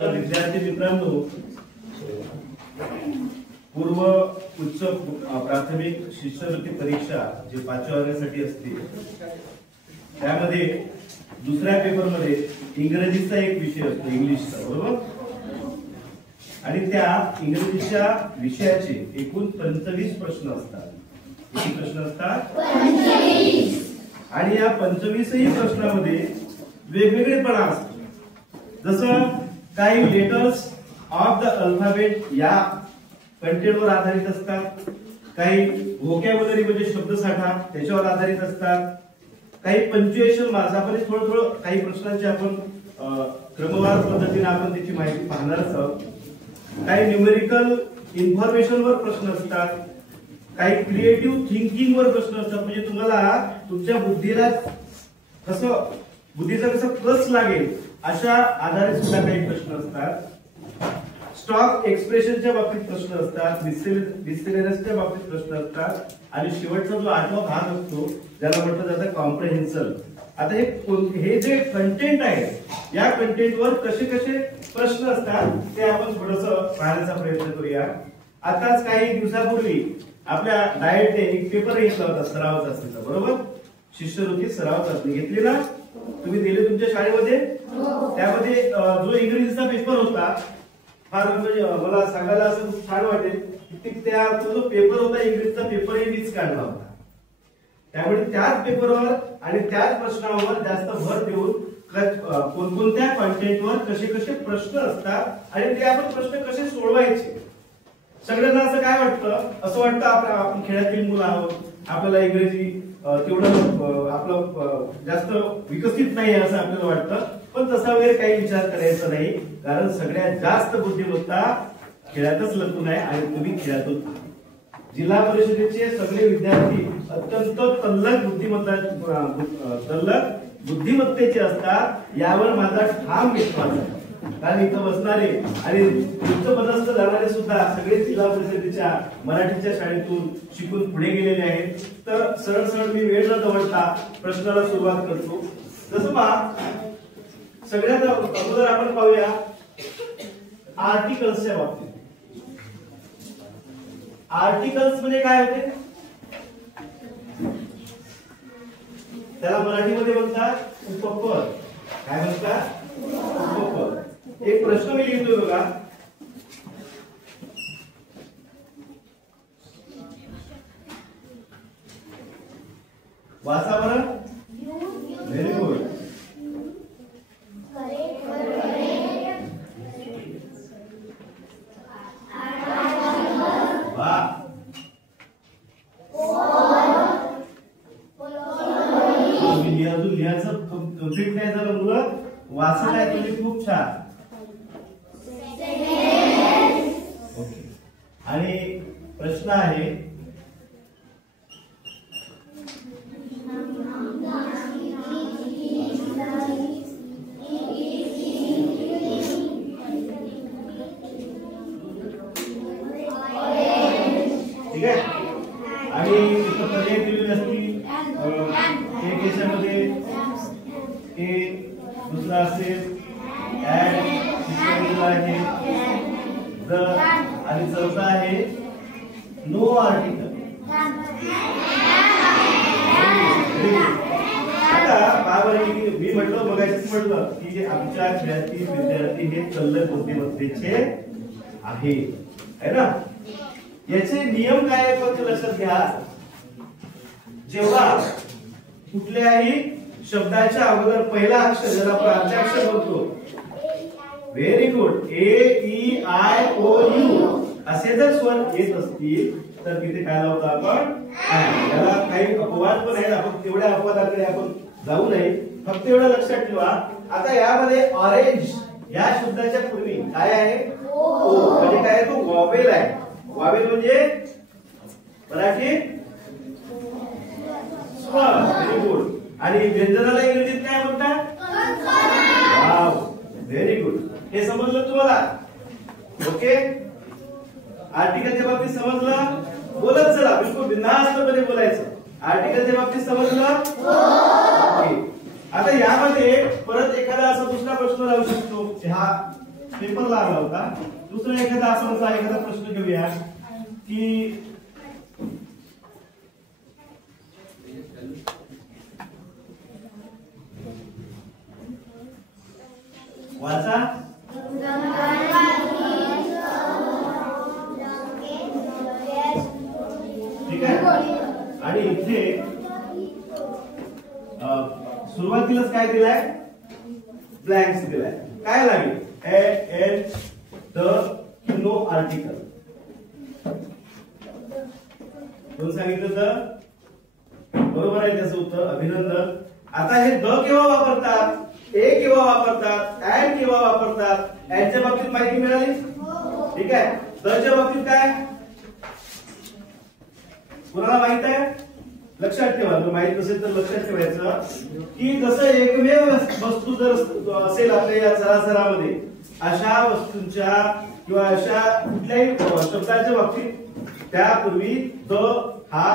विद्यार्थी मित्रांनो, पूर्व उच्च प्राथमिक शिष्यवृत्ती परीक्षा जे 5व्या वर्गासाठी असते त्यामध्ये दुसऱ्या पेपरमध्ये इंग्रजीचा एक विषय असतो, इंग्लिशचा, बरोबर. आणि त्या इंग्रजीच्या विषयाचे एकूण 25 प्रश्न असतात. किती प्रश्न असतात? 25. आणि या 25ही प्रश्नामध्ये वेगवेगळेपणा असतो. जसं काही लेटर्स ऑफ द अल्फाबेट या कंटेंटवर आधारित असतात, काही व्होकॅब्युलरी म्हणजे शब्दसाठा त्याच्यावर आधारित असतात, काही पंक्च्युएशन मार्क्स. आपण थोडं काही प्रश्नांचे आपण क्रमवार पद्धतीने आपण त्याची माहिती पाहणार आहोत. काही न्यूमेरिकल इन्फॉर्मेशन वर प्रश्न असतात, काही क्रिएटिव्ह थिंकिंग वर प्रश्न असतात. म्हणजे तुम्हाला तुमच्या बुद्धीला बुद्धीचा कसा कस लागेल अशा आधारे सुद्धा काही प्रश्न असतात. स्टॉक एक्सप्रेशनच्या बाबतीत प्रश्न असतात, मिसलेनियसच्या बाबतीत प्रश्न असतात. आणि शेवटचा जो 8वा भाग असतो ज्याला म्हटलं जातं कॉम्प्रेहेन्शन. आता हे जे कंटेंट आहे या कंटेंटवर कसे कसे प्रश्न असतात ते आपण थोडंसं पाहण्याचा प्रयत्न करूया. आताच काही दिवसापूर्वी आपल्या डाएटने एक पेपर घेतला होता सराव चाचणीचा, बरोबर. शिष्यवृत्ती सराव चाचणी घेतली ना, तुम्ही दिले तुमच्या शाळेमध्ये. त्यामध्ये जो इंग्रजीचा पेपर होता फार म्हणजे मला सांगायला असं खूप छान वाटेल की त्या तो जो पेपर होता इंग्रजीचा पेपरही मीच काढला होता. त्यामुळे त्याच पेपरवर आणि त्याच प्रश्नावर जास्त भर देऊन कोणकोणत्या कॉन्टेंटवर कसे कसे प्रश्न असतात आणि ते आपण प्रश्न कसे सोडवायचे. सगळ्यांना असं काय वाटतं, असं वाटतं आपण खेळातील मुलं आहोत, आपल्याला इंग्रजी तेवढं आपलं जास्त विकसित नाही असं आपल्याला वाटतं. पण तसा वगैरे काही विचार करायचा नाही, कारण सगळ्यात जास्त बुद्धिमत्ता खेळातच लपून आहे आणि तुम्ही खेळातून. जिल्हा परिषदेचे सगळे विद्यार्थी अत्यंत तल्लख बुद्धिमत्तेचे असतात यावर माझा ठाम विश्वास आहे. कारण इथं बसणारे आणि उच्चपदस्थ जाणारे सुद्धा सगळे जिल्हा परिषदेच्या मराठीच्या शाळेतून शिकून पुढे गेलेले आहेत. तर सरळ सरळ मी वेळ न दवडता प्रश्नाला सुरुवात करतो. जसं पहा, सगळ्यात अगोदर आपण पाहूया आर्टिकल्सच्या बाबतीत. आर्टिकल्स म्हणजे काय होते त्याला मराठीमध्ये म्हणतात उपपद. काय म्हणतात? उपपद. एक प्रश्न मी लिहितोय बघा. वाचा बरं. Very good. अजून लिहायचं कम्प्लीट नाही झालं मुलं, वाचत आहे तुम्ही खूप छान. ओके. आणि प्रश्न आहे ठीक आहे. आणि इथं पर्याय दिलेले असतील. एक याच्यामध्ये दुसरा असेल ऍड, तिसरा आहे द आणि चौथा आहे नो आर्टिकल. आता बाबांनी मी म्हटलं बघायचं म्हटलं की आमच्या खेळातील विद्यार्थी हे तल्लख बुद्धिमत्तेचे आहे ना. याचे नियम काय आहेत फक्त लक्षात घ्या. जेव्हा कुठल्याही शब्दाच्या अगोदर पहिला अक्षर ज्याला आपण आद्याक्षर म्हणतो, व्हेरी गुड, AEIOU असे जर स्वर येत असतील तर तिथे काय लावतो आपण? याला काही अपवाद पण आहेत, आपण तेवढ्या अपवादाकडे आपण जाऊ नये. फक्त एवढं लक्षात ठेवा. आता यामध्ये ऑरेंज या शब्दाच्या पूर्वी काय आहे? म्हणजे काय? तो वॉवेल आहे. वॉवेल म्हणजे मराठीत स्वर. Very good. आणि व्यंजनाला इंग्रजीत काय म्हणतात? Wow, very good. हे समजलं तुम्हाला? ओके. आर्टिकलच्या बाबतीत समजलं? बोलत चला, बिलकुल बिनधास्तपणे बोलायचं. आर्टिकलच्या बाबतीत समजलं? ओके. आता यामध्ये परत एखादा असा दुसरा प्रश्न राहू शकतो. हा पेपरला आला होता. दुसरा एखादा आपण एखादा प्रश्न घेऊया की वाचा. ठीक आहे. आणि इथे सुरुवातीलाच काय दिलाय, ब्लँक्स दिलाय. काय लागेल, एल द नो आर्टिकल. कोण सांगितलं तर बरोबर आहे त्याचं उत्तर, अभिनंदन. आता हे द केव्हा वापरतात, ए केव्हा वापरतात, अँड केव्हा वापरतात, यांच्या बाबतीत माहिती मिळाली. ठीक आहे. दच्या बाबतीत काय कुणाला माहित आहे, लक्षात ठेवा. जर माहित नसेल तर लक्षात ठेवायचं की जसं एकमेव वस्तू जर असेल आपल्या या सरासरामध्ये, अशा वस्तूंच्या किंवा अशा कुठल्याही शब्दाच्या बाबतीत त्यापूर्वी द हा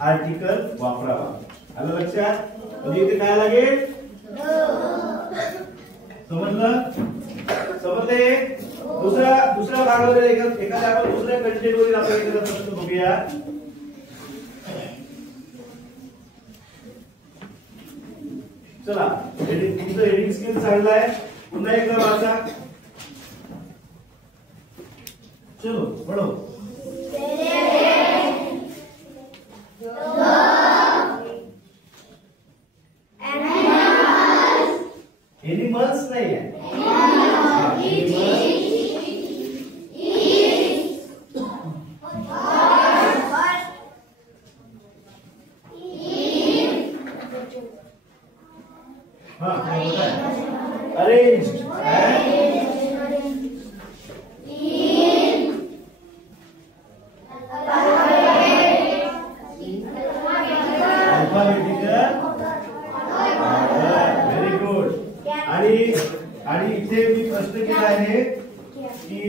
आर्टिकल वापरावा. आलं लक्षात. म्हणजे इथे काय लागेल, समजलं, समजले. दुसऱ्या भागावर एखाद्या आपण दुसऱ्या कंटेंटवरील आपण एखादा प्रश्न बघूया. चला, तुमचं रीडिंग स्किल चांगला आहे. पुन्हा एकदा वाचा. चलो पढ़ो. एनिमल्स नहीं है, अरेंज्ड व्हेरी गुड. आणि इथे मी प्रश्न केला आहे की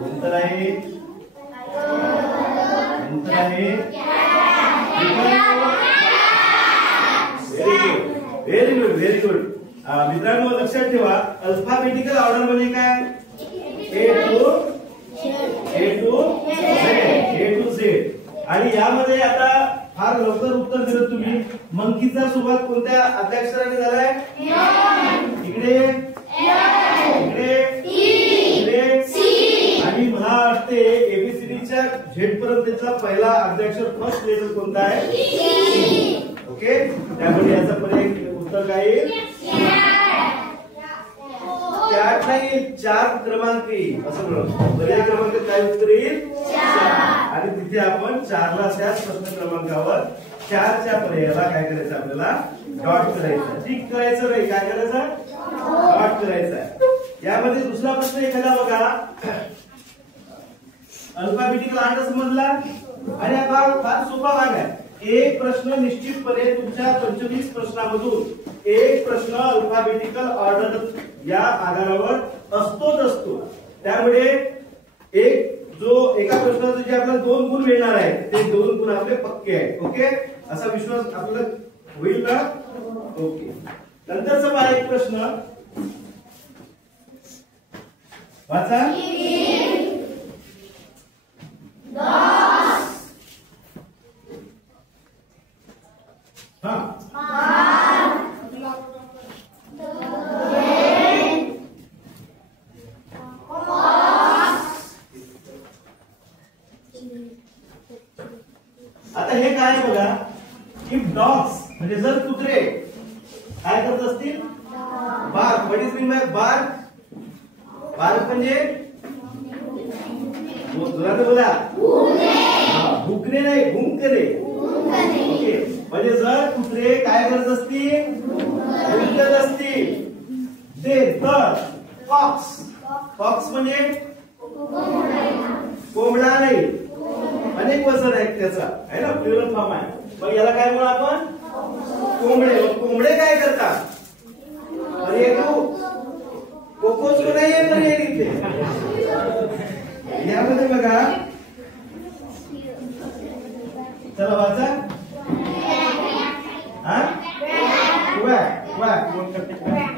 नंतर आहे व्हेरी गुड व्हेरी गुड. मित्रांनो लक्षात ठेवा, अल्फाबेटिकल ऑर्डर म्हणजे काय, ए टू झेड. आणि यामध्ये आता फार लवकर उत्तर दिलं तुम्ही. मंकीचा सुरुवात कोणत्या अध्याक्षराने झालाय, इकडे आणि मला वाटते एबीसीडीच्या झेड पर्यंतचा पहिला अध्याक्षर फर्स्ट लेटर कोणता आहे, ओके. त्यामुळे याचा पर्याय उत्तर काय येईल, कॅट नाही, 4 क्रमांक येईल असं म्हणून. पर्याय क्रमांक काय उत्तर येईल, 4. आणि तिथे आपण 4ला त्याच प्रश्न क्रमांकावर 4च्या पर्यायाला काय करायचं, आपल्याला डॉट करायचं. ठीक करायचं नाही, काय करायचं, डॉट करायचं. यामध्ये दुसरा प्रश्न एखादा बघा, अल्फाबेटिकल ऑर्डर समजला. आणि हा भाग फार सोपा भाग आहे. एक प्रश्न निश्चितपणे तुमच्या 25 प्रश्नामधून एक प्रश्न अल्फाबेटिकल ऑर्डर या आधारावर असतो. त्यामुळे एका प्रश्नाचे जे आपल्याला 2 गुण मिळणार आहे ते 2 गुण आपले पक्के आहेत, ओके. असा विश्वास आपल्याला होईल का, ओके. नंतरचा पहा एक प्रश्न वाचा. आता हे काय बघा, इफ डॉग्स म्हणजे जर कुत्रे काय करत असतील, bark. What is mean by bark, bark म्हणजे बोला, भुंकणे नाही, भुंकणे, ओके. म्हणजे जर कुत्रे काय करत असतील, भुंकत असतील, तर फॉक्स म्हणजे कोंबडा नाही, अनेक वचन आहेत त्याचा, आहे ना, प्लुरल फॉर्म आहे. मग याला काय म्हणू आपण, कोंबडे. कोंबडे काय करतात, अरे तू कोकोच नाहीये पण इथे. यामध्ये बघा, चला वाचा. क्वॅक कोण करते क्वॅक?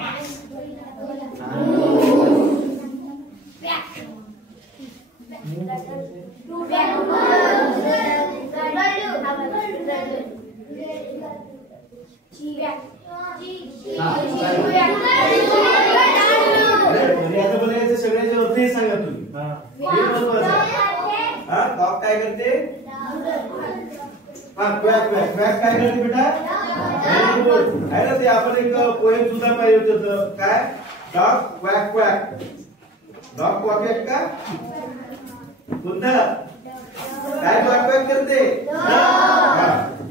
सगळ्याचे अर्थही सांगा तुम्ही. कॉक काय करते? क्वॅक क्वॅक क्वॅक काय करते बेटा? आहे ना ते आपण एक पोएम सुद्धा पाहिजे होतं. काय? डॉग क्वॅक क्वॅक. डॉग क्वॅक का? कोणता? काय क्वॅक क्वॅक करते?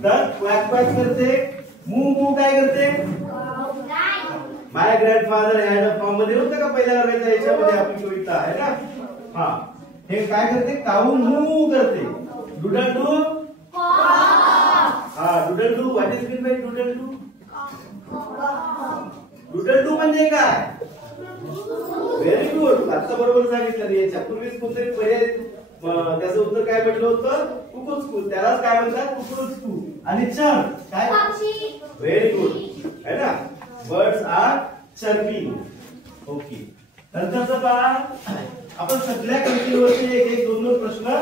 डॉग क्वॅक क्वॅक करते. मू मू काय करते? माय ग्रँडफादर हॅड अ फार्म मध्ये होतं का पहिल्या वर्गाच्या याच्यामध्ये आपली कविता आहे ना. हा हे काय करते? काऊ मू करते. Doodle doo. हा doodle doo. What is mean by doodle doo? Doodle doo म्हणजे काय? Very good. आता बरोबर सांगितलं. याच्या पूर्वीच कोणतरी पर्याय त्याचं उत्तर काय म्हटलं होतं? कुकुचकू. त्यालाच काय म्हणतात? कुकुचकू. आणि चर काय? व्हेरी गुड है ना. Birds are chirping. ओके. नंतरचं पहा आपण सगळ्या कवितेवरती एक एक दोन दोन प्रश्न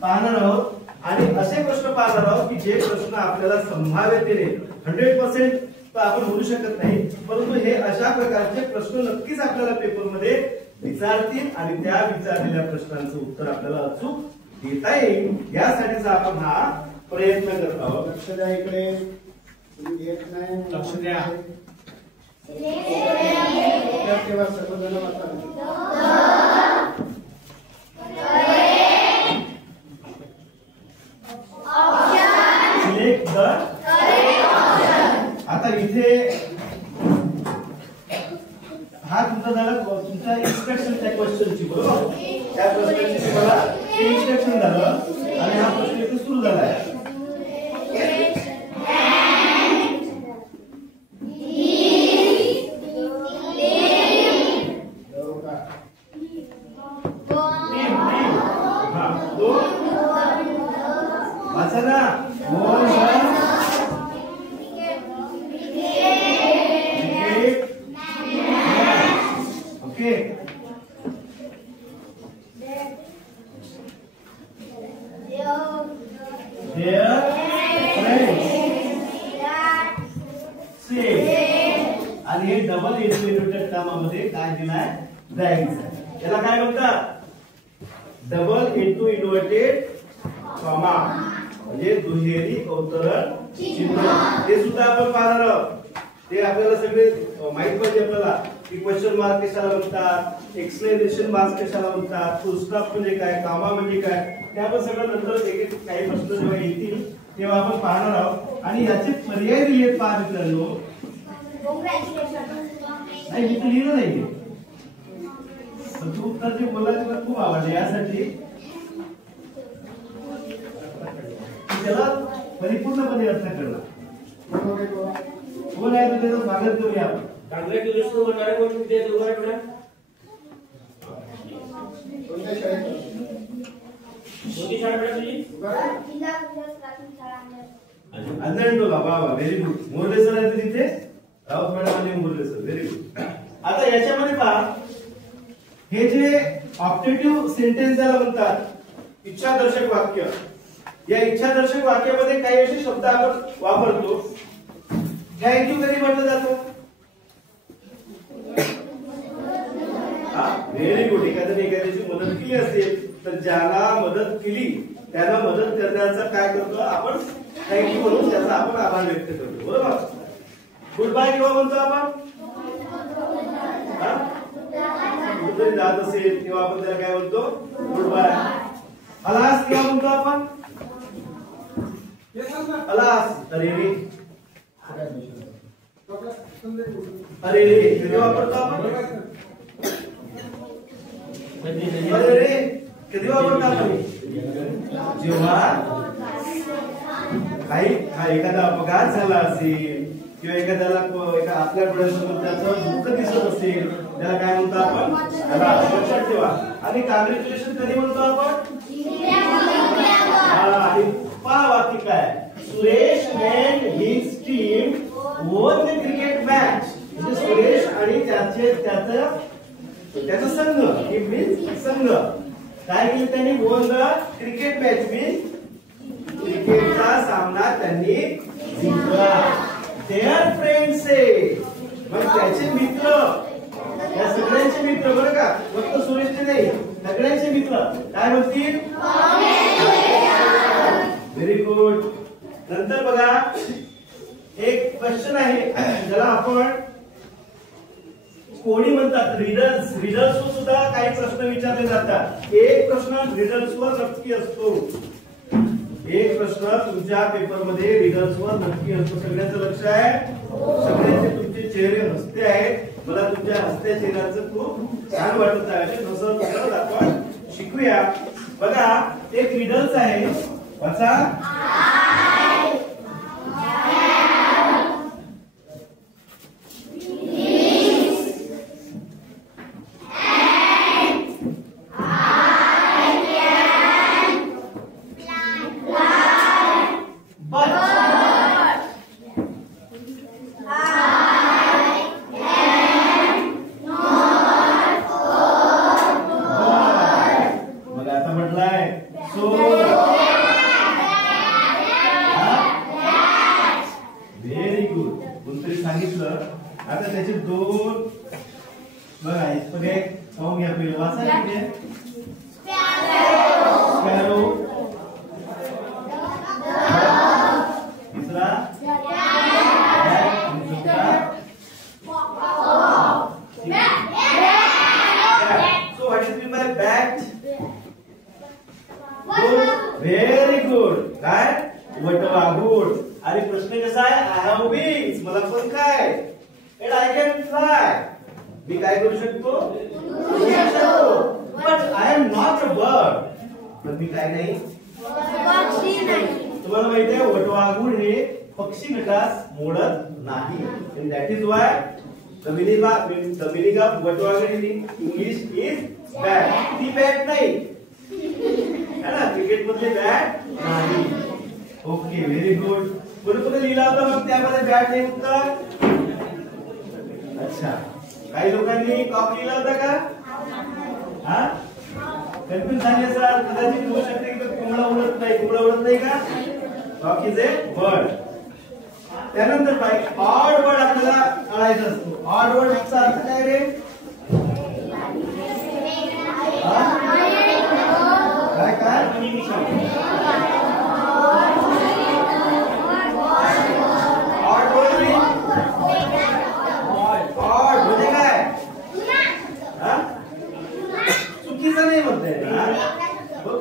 पाहणार आहोत आणि असे प्रश्न पाहणार आहोत की जे प्रश्न आपल्याला संभाव्यतेने 100% आपण बोलू शकत नाही, परंतु हे अशा प्रकारचे प्रश्न नक्कीच आपल्याला पेपरमध्ये विचारतील आणि त्या विचारलेल्या प्रश्नांचं उत्तर आपल्याला अचूक देता येईल यासाठीचा आपण हा प्रयत्न करत आहोत. लक्ष द्या इकडे. लक्ष द्या. तेव्हा सर्वजण वाचा. Select the. आता इथे हा तुमचा झाला तुमचा इन्स्ट्रक्शन त्या क्वेश्चनची. बरोबर. त्या प्रश्नाची तुम्हाला ते इन्स्ट्रक्शन झालं आणि हा प्रश्न इथे सुरू झाला आहे. वाचा ना. ओके. Their friends say. आणि हे डबल इंटिग्रेटेड कामामध्ये काय दिलाय? द्यायचं. याला काय म्हणतात? डबल इंटू इन्व्हर्टेड कॉमा म्हणजे दुहेरी अवतरण चिन्ह. ते सुद्धा आपण पाहणार आहोत. ते आपल्याला सगळे माहित पाहिजे आपल्याला की क्वेश्चन मार्क कशाला म्हणतात, एक्सप्लेनेशन मार्क कशाला म्हणतात, फुल स्टॉप म्हणजे काय, कॉमा म्हणजे काय, ते आपण सगळं नंतर एक एक काही प्रश्न जेव्हा येतील तेव्हा आपण पाहणार आहोत. आणि याचे पर्याय दिलेत पहा मित्रांनो. नाही मी तर लिहिलं नाहीये. तू उत्तर जे बोलला तुला खूप आवडले यासाठी त्याला परिपूर्णपणे अर्थ कळला. कोण आहे त्याचं स्वागत करूया आपण. काँग्रेच्युलेशन म्हणणारे कोण विद्यार्थी उभा आहे? कोणत्या शाळेत? कोणती शाळा पडली तुझी? अंधनटोला. बाबा व्हेरी गुड. मोरले सर आहेत तिथे. राऊत मॅडम आणि मोरले सर. Very good. आता याच्यामध्ये पहा हे जे ऑब्जेक्टिव्ह सेंटेन्स ज्याला म्हणतात, इच्छादर्शक वाक्य. या इच्छादर्शक वाक्यामध्ये काही असे शब्द आपण वापरतो. थँक्यू कधी म्हटलं जातं? Very good. एखाद्याची मदत केली असेल तर ज्याला मदत केली त्याला मदत करण्याचा काय करतो आपण? थँक्यू म्हणून त्याचा आपण आभार व्यक्त करतो. बरोबर. गुड बाय केव्हा म्हणतो आपण? कुठेतरी जात असेल तेव्हा आपण त्याला काय म्हणतो? Good bye. अलास केव्हा म्हणतो आपण? अलास. अरे रे. अरे रे कधी वापरतो आपण? अरे रे कधी वापरतो आपण? जेव्हा काही एखादा अपघात झाला असेल किंवा एखाद्याला आपल्या डोळ्यासमोर त्याचं दुःख दिसत असेल त्याला काय म्हणतो आपण? लक्षात ठेवा. आणि काँग्रॅच्युलेशन कधी म्हणतो आपण? आणि पहा वाक्य काय? Suresh and his team won the cricket match. त्याचा संघ इट मीन्स संघ काय केलं त्यांनी won the cricket match means क्रिकेटचा सामना त्यांनी जिंकला देअर फ्रेंड्स से मग त्याचे मित्र या सगळ्यांचे मित्र बरं का फक्त सुरेशचे नाही सगळ्यांचे मित्र काय म्हणतील व्हेरी गुड नंतर बघा एक क्वेश्चन आहे ज्याला आपण कोणी म्हणतात रिडल्स सुद्धा काही प्रश्न विचारले जातात एक प्रश्न रिडल्स वर नक्की असतो एक प्रश्न तुमच्या पेपर मध्ये रिडल्स वर नक्की असतो सगळ्यांचं लक्ष आहे सगळ्यांचे तुमचे चेहरे हसते आहेत मला तुमच्या हसत्या चेहऱ्याचं खूप छान वाटत आहे तसं आपण शिकूया बघा एक रिडल्स आहे वाचा आता त्याचे दोन बघा इथे पाहून घ्या पहिलं वाचा स्पॅरो तिसरा so what is mean bye bat very good काय वटवाघूळ आणि प्रश्न कसा आहे आय हॅव विंग्स मला पण काय and I can fly मी काय करू शकतो but I am not a bird पण मी काय नाही पक्षी नाही तुम्हाला माहिती आहे वटवाघूळ हे पक्षी गटास मोडत नाही and that is why the meaning of वटवाघूळ in English is bat ती बॅट नाही है ना क्रिकेट मध्ये बॅट नाही ओके व्हेरी गुड कोणी लिहिला होता मग त्यामध्ये बॅट नाही उत्तर अच्छा काही लोकांनी कॉप लिहिला होता का हा कन्फ्युज झाले सर कदाचित होऊ शकते की कोंबडा उडत नाही का कॉक इज ए बर्ड त्यानंतर काय ऑड वर्ड आपल्याला कळायचा असतो ऑड वर्ड चा अर्थ काय रे काय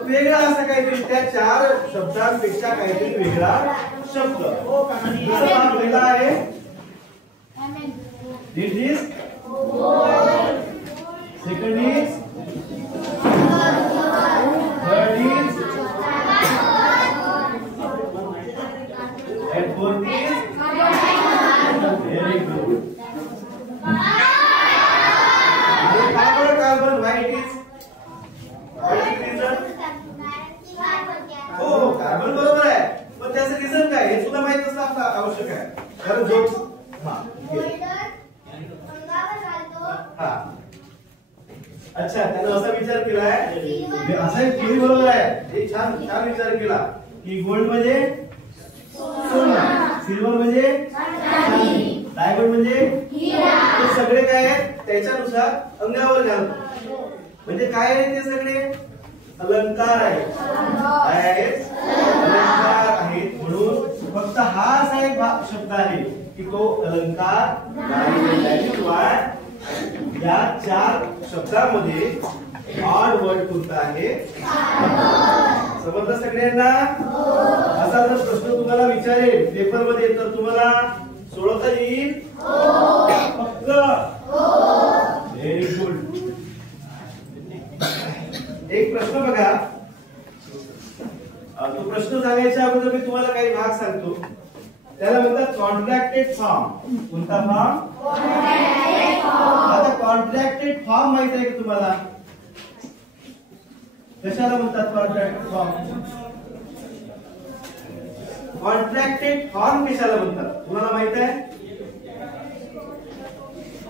वेगळा असा काहीतरी त्या चार शब्दांपेक्षा काहीतरी वेगळा शब्द पहिला आहे this is second is third is and fourth is very good carbon why it is हो कार्बन बरोबर आहे पण त्याचं रिझन काय हे सुद्धा माहित असणं आपलं आवश्यक आहे कारण जो अच्छा त्यानं असा विचार केलाय असा केली बरोबर आहे हे छान छान विचार केला की गोल्ड म्हणजे सोनं सिल्वर म्हणजे डायमंड म्हणजे हे सगळे काय आहेत त्याच्यानुसार अंगावर घालतो म्हणजे काय आहे ते सगळे अलंकार आहेत अलंकार आहेत म्हणून फक्त हा असा एक शब्द आहे की तो अलंकार या चार शब्दांमध्ये ऑड वर्ड कोणता आहे समजलं सगळ्यांना असा जर प्रश्न तुम्हाला विचारेल पेपर मध्ये तर तुम्हाला सोडवता येईल फक्त व्हेरी गुड एक प्रश्न बघा तो प्रश्न सांगायच्या अगोदर मी तुम्हाला काही भाग सांगतो त्याला म्हणतात कॉन्ट्रॅक्टेड फॉर्म कोणता फॉर्म आता कॉन्ट्रॅक्टेड फॉर्म माहित आहे का तुम्हाला कशाला म्हणतात कॉन्ट्रॅक्टेड फॉर्म कॉन्ट्रॅक्टेड फॉर्म कशाला म्हणतात तुम्हाला माहित आहे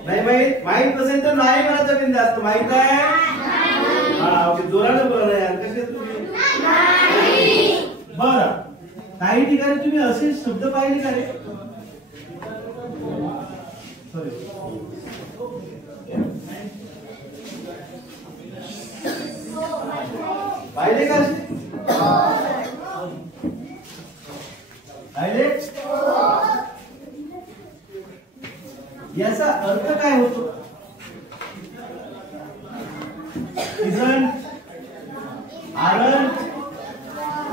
नाही माहित नसेल तर नाही म्हणायचं बिनधास्त. माहित आहे? हा ओके, जोराने बोला ना यार. कसे तुम्ही? बरं, काही ठिकाणी तुम्ही असे शब्द पाहिले का रे? सॉरी, पाहिले का? पाहिले? याचा अर्थ काय होतो? isn't, aren't,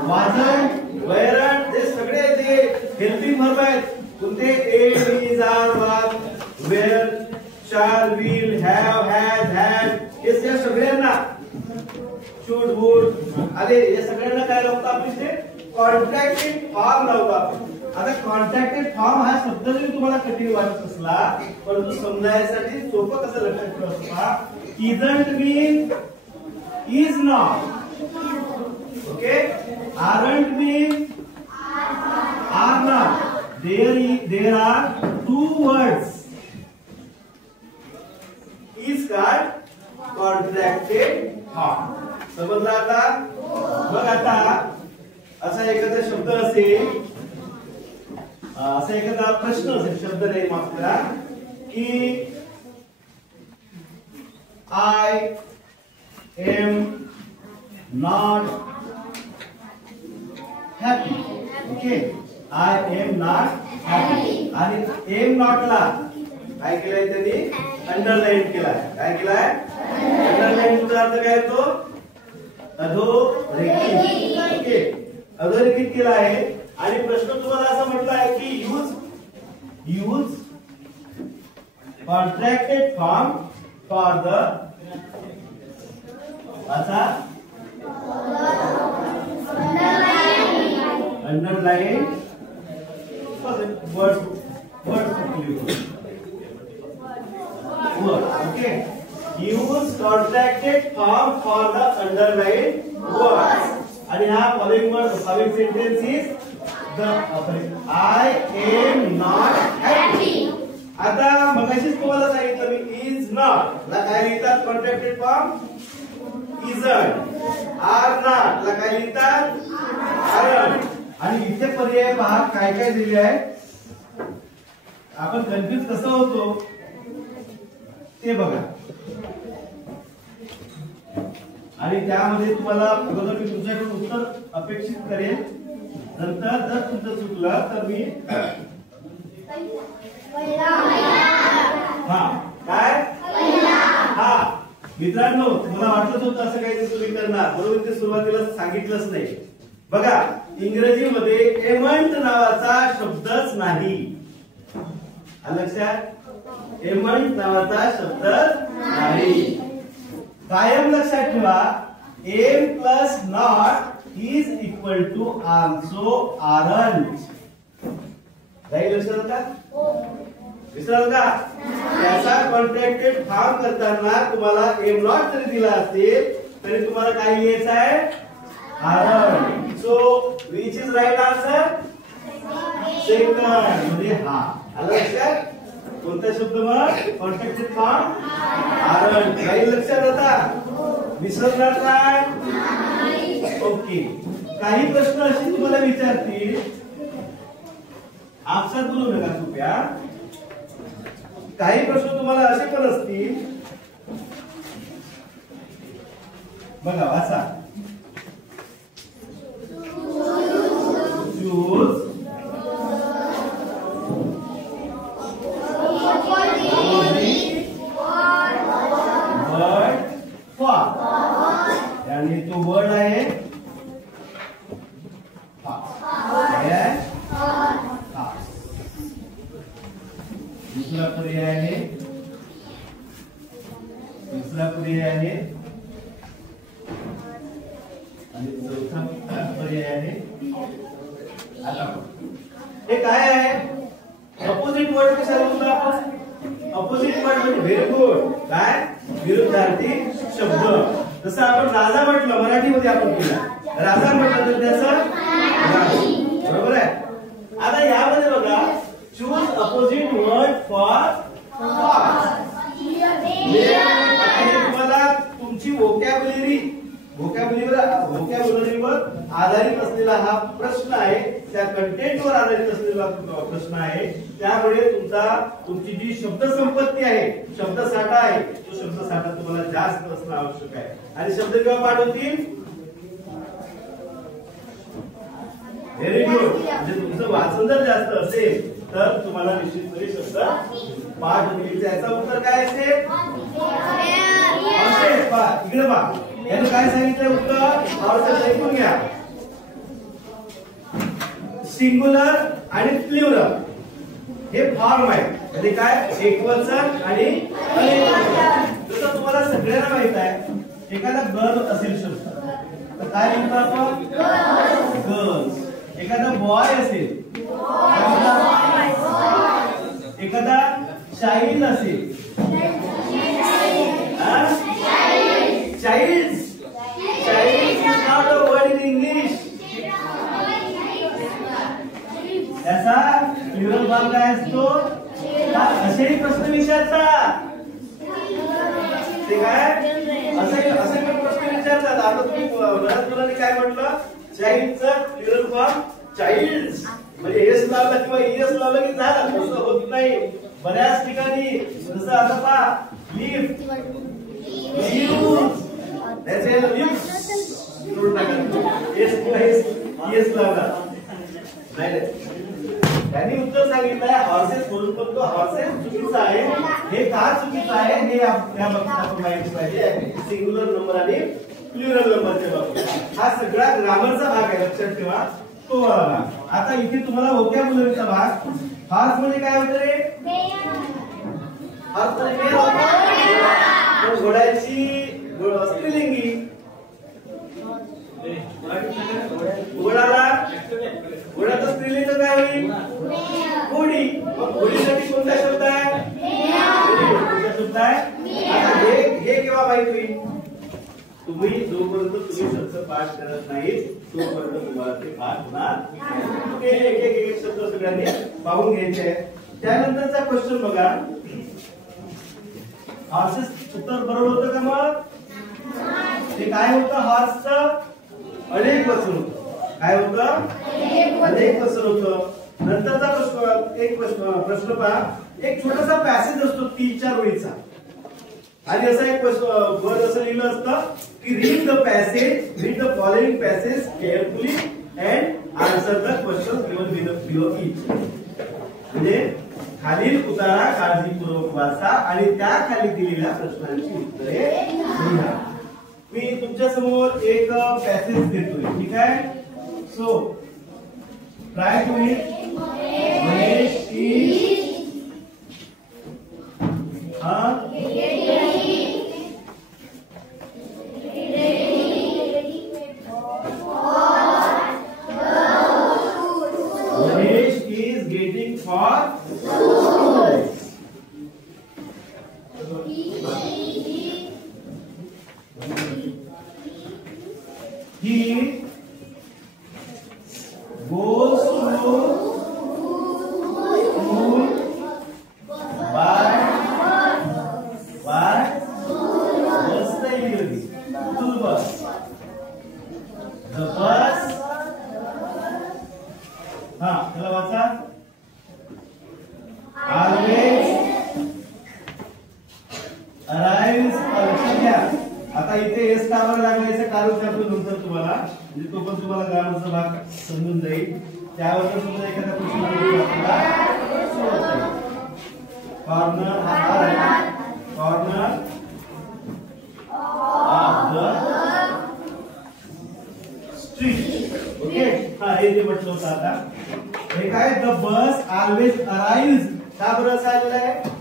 wasn't, weren't, हे सगळे जे हेल्पिंग वर्ब आहेत. कोणते? is, are, was, were, shall, will, have, has, had, हे सगळ्यांना should, would आले. या सगळ्यांना काय लावतो आपण इथे? कॉन्ट्रॅक्टेड फॉर्म लावतो आपण. आता कॉन्ट्रॅक्टेड फॉर्म हा शब्द जरी तुम्हाला कठीण वाटत असला, परंतु समजायसाठी सोपं कसं लक्षात ठेवा. isn't mean is not. Okay, aren't mean are not. There are two words. is called contracted form. समजला आता? बघ आता असा एखादा शब्द असेल, असा एखादा प्रश्न असेल, शब्द नाही माफ करा, की I am not happy. Okay, I am not happy. आणि am not ला काय केलंय त्यांनी? अंडरलाईन केलाय. काय केलाय? अंडरलाईन चा अर्थ काय होतो? अधोरेखित. ओके, अधोरेखित केला आहे. आणि प्रश्न तुम्हाला असा म्हटला आहे की use contracted form for the असा underline word. Okay, use contracted form for the underline word. आणि हा following word following sentence is I am not happy. आता मगाशीच तुम्हाला सांगितलं मी is not ला काय लिहितात? Contracted form isn't. are not ला काय लिहितात? aren't. आणि इथे पर्याय पहा काय काय दिले आहे. आपण कन्फ्युज कसं होतो ते बघा. आणि त्यामध्ये तुम्हाला अगोदर मी तुमच्याकडून उत्तर अपेक्षित करेन. नंतर जर तुमचं चुकलं तर मी हा काय हा मित्रांनो, तुम्हाला वाटत होतं असं काही तुम्ही करणार, बरोबर? ते सुरुवातीला सांगितलंच नाही. बघा, इंग्रजीमध्ये एमंट नावाचा शब्दच नाही. लक्षात? एमंट नावाचा शब्दच नाही. कायम लक्षात ठेवा, M plus not is equal to also aren't. Right? लक्षात का? विसराल का? त्याचा कॉन्ट्रॅक्टेड फॉर्म करताना तुम्हाला एम नॉट जरी दिला असेल तरी तुम्हाला काय लिहायचं आहे? aren't. So which is right answer? Second, म्हणजे हा. आलं लक्षात? कोणता शब्द मग? Contracted form aren't. राईट? लक्षात? आता विसरणार काय? ओके, काही प्रश्न असे तुम्हाला विचारतील, आपसात बोलू नका कृपया. काही प्रश्न तुम्हाला असे पण असतील, बघा वाचा. Choose word for. आणि तो वर्ड आहे दूसरा पर्याय आहे, तिसरा पर्याय आहे आणि चौथा पर्याय आहे. आता हे काय आहे? अपोजिट वर्ड कशाला म्हणतो आपण? अपोजिट वर्ड म्हणजे व्हेरी गुड. काय? विरुद्धार्थी शब्द. जसं आपण राजा म्हटलं, मराठीमध्ये आपण केला राजा म्हटलं तर त्याचं बरोबर आहे. आता यामध्ये बघा, चूज अपोजिट वर्ड फॉर असलेला हा प्रश्न आहे, त्या कंटेंटवर आधारित असलेला प्रश्न आहे. त्यामुळे तुमची जी शब्दसंपत्ती आहे, शब्दसाठा आहे, तो शब्दसाठा तुम्हाला जास्त असणं आवश्यक आहे. आणि शब्द केव्हा पाठ होतील? Very good. म्हणजे तुमचं वाचन जर जास्त असेल तर तुम्हाला निश्चितपणे शब्द पाठ होईल. याचा उत्तर काय असेल? इकडे पहा, याने काय सांगितलं उत्तर? आवश्यक ऐकून घ्या. सिंग्युलर आणि प्लुरल हे फॉर्म आहे. म्हणजे काय? एकवचन आणि अनेकवचन. जसं तुम्हाला सगळ्यांना माहित आहे, एखादा गर्ल असेल शब्द तर काय लिहितो आपण? गर्ल्स. एखादा बॉय असेल, एखादा चाइल्ड असेल, child is not a word in English. त्याचा प्लुरल फॉर्म काय असतो? असेही प्रश्न विचारतात. ते काय असे पण प्रश्न विचारतात. आता तुम्ही बऱ्याच मुलांनी काय म्हटलं? चाइल्डचं प्लुरल फॉर्म चाइल्ड्स. म्हणजे एस लावला किंवा एस लावलं की झालं. तसं होत नाही. बऱ्याच ठिकाणी जसं आता पहा, लिफ्ट, त्याचे लिफ्ट करून टाकत एस किंवा एस लावला नाही. त्यांनी उत्तर सांगितलंय हॉर्सेस म्हणून, पण तो हॉर्सेस चुकीचा आहे. हे का चुकीचं आहे हे त्या बाबतीत आपण माहिती पाहिजे. सिंग्युलर नंबर आणि प्लुरल नंबरच्या बाबतीत हा सगळा ग्रामरचा भाग आहे, लक्षात ठेवा. तो वाला. आता इथे तुम्हाला व्होकॅब्युलरीचा भाग. हॉर्स म्हणजे काय होतं रे? हॉर्स म्हणजे मेल होतं. घोड्याची स्त्रीलिंगी. घोड्याचं स्त्रीलिंग काय होईल? घोडी. मग घोडीसाठी कोणता शब्द आहे? कोणता शब्द आहे? आता हे केव्हा माहित होईल? तुम्ही जोपर्यंत तुम्ही शब्द पाठ करत नाही तोपर्यंत तुम्हाला ते पाठ होणार. एक शब्द सगळ्यांनी पाहून घ्यायचे. त्यानंतरचा क्वेश्चन बघा. हॉर्सेस उत्तर बरोबर होतं का? मग ते काय होतं? हॉर्सचं अनेक वचन होतं. काय होतं? अनेक वचन होतं. नंतरचा प्रश्न पहा. एक छोटासा पॅसेज असतो 3-4 ओळीचा आणि असा एक वर्ड असं लिहिलं असतं की read the following passage carefully and answer the question given below each. म्हणजे खालील उतारा काळजीपूर्वक वाचा आणि त्या खाली दिलेल्या प्रश्नांची उत्तरे लिहा. मी तुमच्या समोर एक पॅसेज देतोय, ठीक आहे. So try to it. Mahesh is आता इथे एस कावर लागण्याचं कारण सांगतो नंतर तुम्हाला, म्हणजे तो पण तुम्हाला ग्रामरचा भाग समजून जाईल. त्यावर सुद्धा एखादा प्रश्न corner corner of the street. Okay, हा हे जे म्हटलं होतं आता हे काय? The bus always arrives. का बरं असं आलेलं आहे?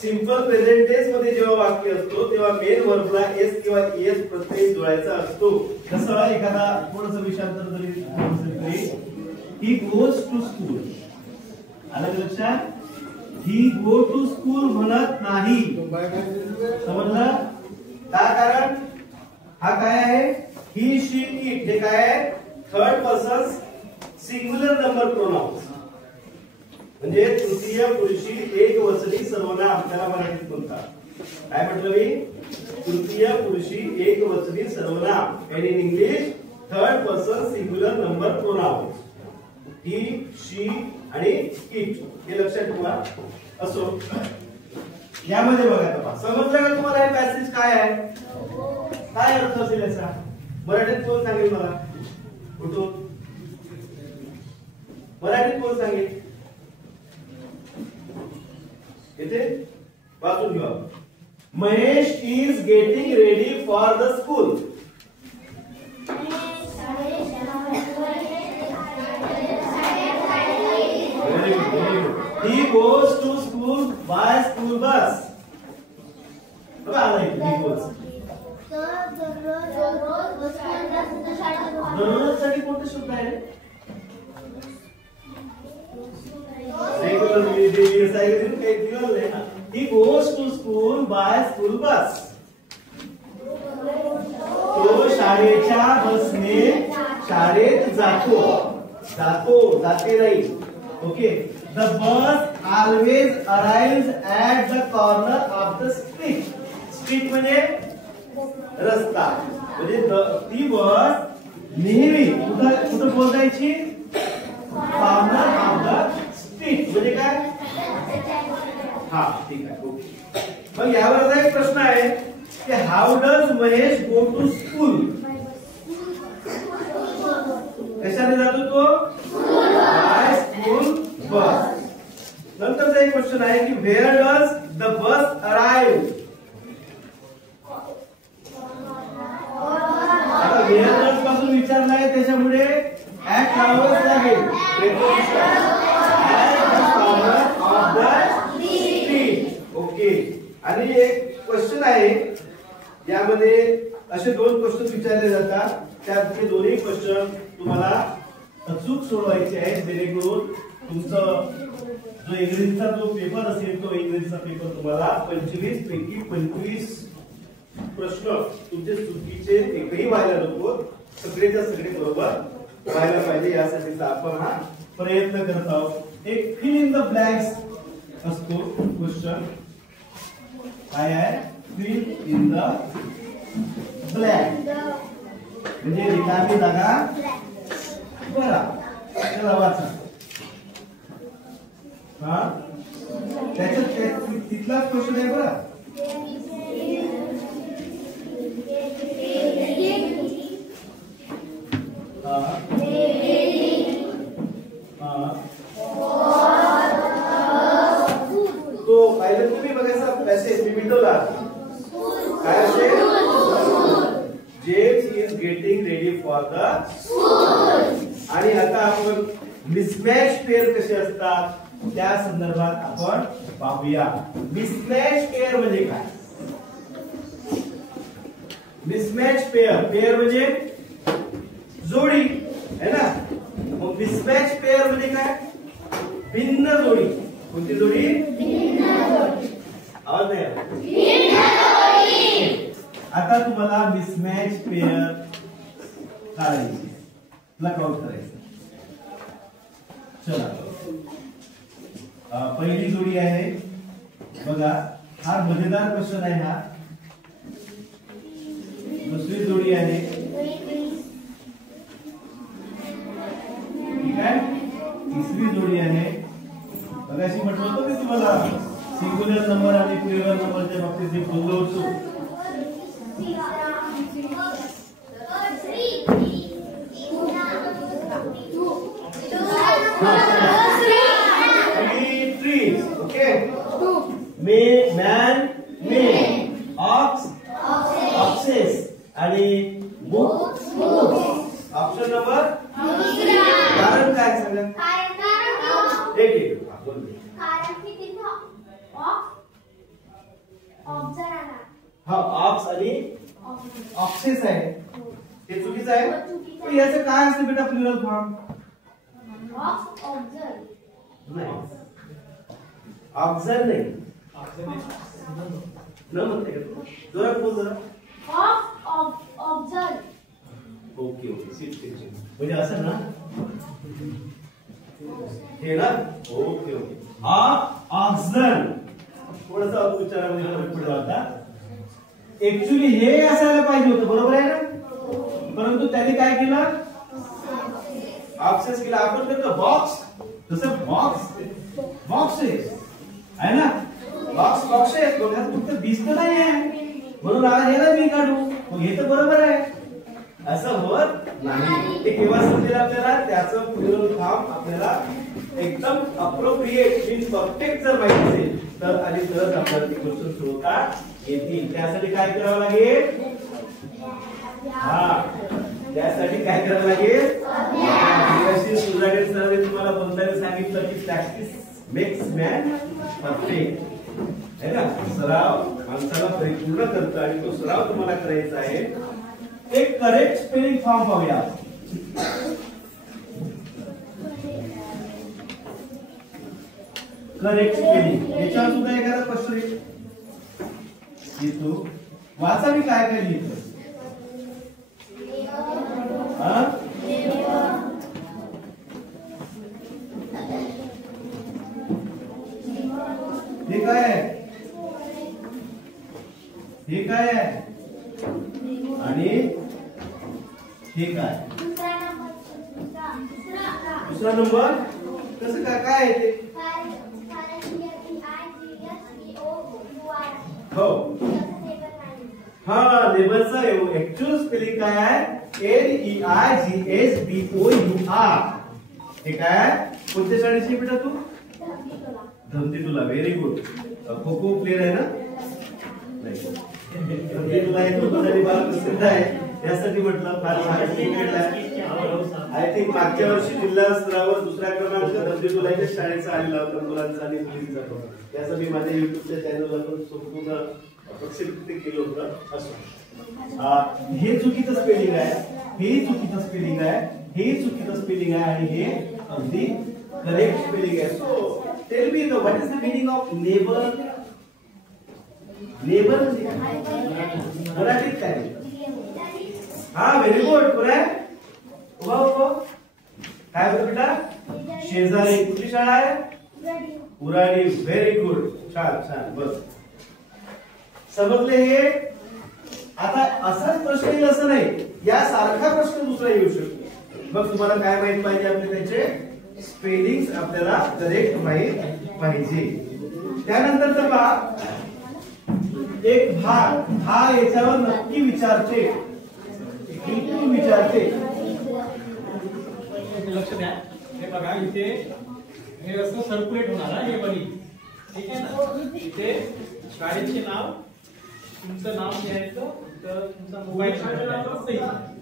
सिंपल प्रेझेंट टेन्स मध्ये जेव्हा वाक्य असतो तेव्हा मेन वर्बला एस किंवा एस प्रत्यय जोडायचा असतो. जसं एखादा थोडस विषयांतर जरी ही गोज टू स्कूल आलं लक्षात? ही गो टू स्कूल म्हणत नाही. समजलं का? कारण हा काय आहे? ही शी इट. हे काय आहे? Third person singular number pronounce, म्हणजे तृतीय पुरुषी एकवचनी सर्वनाम आपल्याला मराठीत म्हणतात. काय म्हटलं मी? तृतीय पुरुषी एकवचनी सर्वनाम. And in English third person singular number pronoun. He, she आणि इट हे लक्षात ठेवा. असो, यामध्ये बघा आता समजलं का तुम्हाला हे पॅसेज काय आहे, काय अर्थ असेल याचा? मराठीत कोण सांगेल मला? कुठून मराठीत कोण सांगेल? इथे वाचून घेऊ. Mahesh is getting ready for the school. Very good, very good. He goes to school by school bus. बघा आला इथे he goes. दररोजसाठी कोणते शब्द आहे? रेग्युलरली, डेली असं आहे की काही दिलेलं आहे ना. He goes to school by school bus. तो शाळेच्या बसने शाळेत जातो. जाते नाही. Okay. The bus always arrives at the corner of the street. Street म्हणजे रस्ता. म्हणजे ती बस नेहमी कुठं पोहोचायची? Corner of the street. म्हणजे काय? हा, ठीक आहे. ओके. मग यावर एक प्रश्न आहे की how does Mahesh go to school? कशाने जातो तो? By school bus. नंतरचा एक क्वेश्चन आहे की where does the bus arrive? आता वेअर डज पासून विचारलाय त्याच्यामुळे ऍट लावावंच लागेल. Of the street. ओके. आणि एक क्वेश्चन आहे यामध्ये असे दोन क्वेश्चन विचारले जातात. त्यातले दोन्ही क्वेश्चन तुम्हाला अचूक सोडवायचे आहेत जेणेकरून तुमचं जो इंग्रजीचा जो पेपर असेल तो इंग्रजीचा पेपर तुम्हाला 25 पैकी 25 प्रश्न तुमचे चुकीचे एकही व्हायला नको. सगळेच्या सगळे बरोबर व्हायला पाहिजे यासाठीचा आपण हा प्रयत्न करत आहोत. एक फिल इन द ब्लँक्स असतो क्वेश्चन. काय आहे? फिल इन द ब्लँक म्हणजे रिकामी जागा भरा. चला वाचा. हा, त्याच्यात तिथलाच क्वेश्चन आहे बरं. तो पाहिलं तुम्ही बघायचा पॅसेज मी मिटवला. काय असेल? James is getting ready for the school. आणि आता आपण मिसमॅच पेअर कसे असतात त्या संदर्भात आपण पाहूया. मिसमॅच पेअर म्हणजे काय? मिसमॅच पेअर म्हणजे जोडी है ना. मग मिसमॅच पेअर म्हणजे काय? भिन्न जोडी. कोणती जोडी? आवाज नाही. आता तुम्हाला मिसमॅच पेअर काढायची, लकआउट करायचं. चला, पहिली जोडी आहे बघा. हा मजेदार क्वेश्चन आहे हा. दुसरी जोडी आहे. ठीक आहे. तिसरी जोडी आहे. बघाशी म्हटलं होतं की तुम्हाला सिंग्युलर नंबर आणि प्लुरल नंबरच्या बाबतीत जे बोललो होतो. मॅन मेन, ऑक्स ऑक्सेस आणि बुक बुक्स. ऑप्शन नंबर कारण काय सांगा? एक कारण की तिथं हा ऑक्स आणि ऑक्सेस आहे. हे चुकीचं आहे. पण याचं काय असतं बेटा प्लुरल फॉर्म? नाही, ऑक्झर नाही. न म्हणते का? जोरात बोल जरा. Okay okay. म्हणजे असं ना हे ना. Okay okay. ऑक्झर थोडासा उच्चारामध्ये फरक पडला होता. ऍक्च्युली हे असायला पाहिजे होतं. बरोबर आहे ना. परंतु त्याने काय केलं, ऑक्सेस केला. आपण करतो बॉक्स, तसं बॉक्स आहे ना, बॉक्स आहे, डोक्यात फक्त दिसत नाही आहे म्हणून याला मी काढू, मग हे तर बरोबर आहे असं होत नाही. ते केव्हा समजेल आपल्याला, त्याचं पुढील काम आपल्याला एकदम अप्रोप्रिएट मीन्स परफेक्ट जर माहिती असेल तर आणि तरच आपल्याला ती गोष्ट सोडवता येतील. त्यासाठी काय करावं लागेल, त्यासाठी काय करावं लागेल, सुजागेश सरांनी तुम्हाला बोलताना सांगितलं की प्रॅक्टिस मेक्स मॅन परफेक्ट है ना. सराव माणसाला परिपूर्ण करतो आणि तो सराव तुम्हाला करायचा आहे. एक करेक्ट स्पेलिंग फॉर्म पाहूया. करेक्ट स्पेलिंग याच्यावर सुद्धा एखादा प्रश्न येतो. वाचा मी काय काय लिहितो. हे काय आहे, हे काय आहे आणि हे काय, दुसरा नंबर कसं काय काय आहे ते, हो हा लेबलचा ऍक्च्युअल स्पेलिंग काय आहे, LEIGHBOUR. हे काय कोणत्या शाळेची बेटा तू, धमती तुला, very good. Kho kho player आहे ना, धमती तुला एक लोकांसाठी फार प्रसिद्ध आहे, त्यासाठी म्हटलं फार छान क्रिकेट आहे. आय थिंक मागच्या वर्षी जिल्हा स्तरावर दुसऱ्या क्रमांक धमती तुलाच्या शाळेचा आलेला होता, मुलांचा आणि मुलींचा. त्याचं मी माझ्या युट्यूबच्या चॅनलला पण संपूर्ण प्रक्षेपित केलं होतं. असं हे चुकीचं स्पेलिंग आहे, हे चुकीचं स्पेलिंग आहे, हे चुकीचं स्पेलिंग आहे आणि हे अगदी करेक्ट स्पेलिंग आहे. So tell me what is the meaning of neighbour. Neighbour मराठीत काय, हा व्हेरी गुड. पुढे उभा काय बरं बेटा, शेजारी. कुठली शाळा आहे, उराडी. व्हेरी गुड, छान छान. बस समजले हे. आता असाच प्रश्न येईल असं नाही, यासारखा प्रश्न दुसरा येऊ शकतो. मग तुम्हाला काय माहित पाहिजे, आपले त्याचे स्पेलिंग आपल्याला करेक्ट माहित पाहिजे. त्यानंतर तर पहा एक भाग याच्यावर नक्की विचारते, बिलकुल विचारते. लक्ष द्या, हे बघा इथे हे असं सर्क्युलेट होणार हे बनी, ठीक आहे ना. इथे शाळेचे नाव, तुमचं नाव लिहायचं, तर तुमचा मोबाईल नंबर,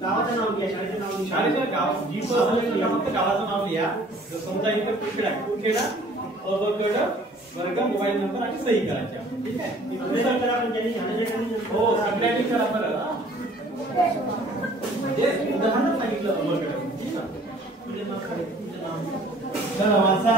गावाचं नाव घ्या, शाळेचं नाव घ्या. शाळेचं गाव जी फक्त गावाचं नाव लिहा. जर समजा इथे कुरखेडा अबकड वर्ग मोबाईल नंबर आणि सही करायची, ठीक आहे. हो सगळ्यांनी करा बरं, म्हणजे उदाहरण सांगितलं अबकड, ठीक आहे. चला वाचा.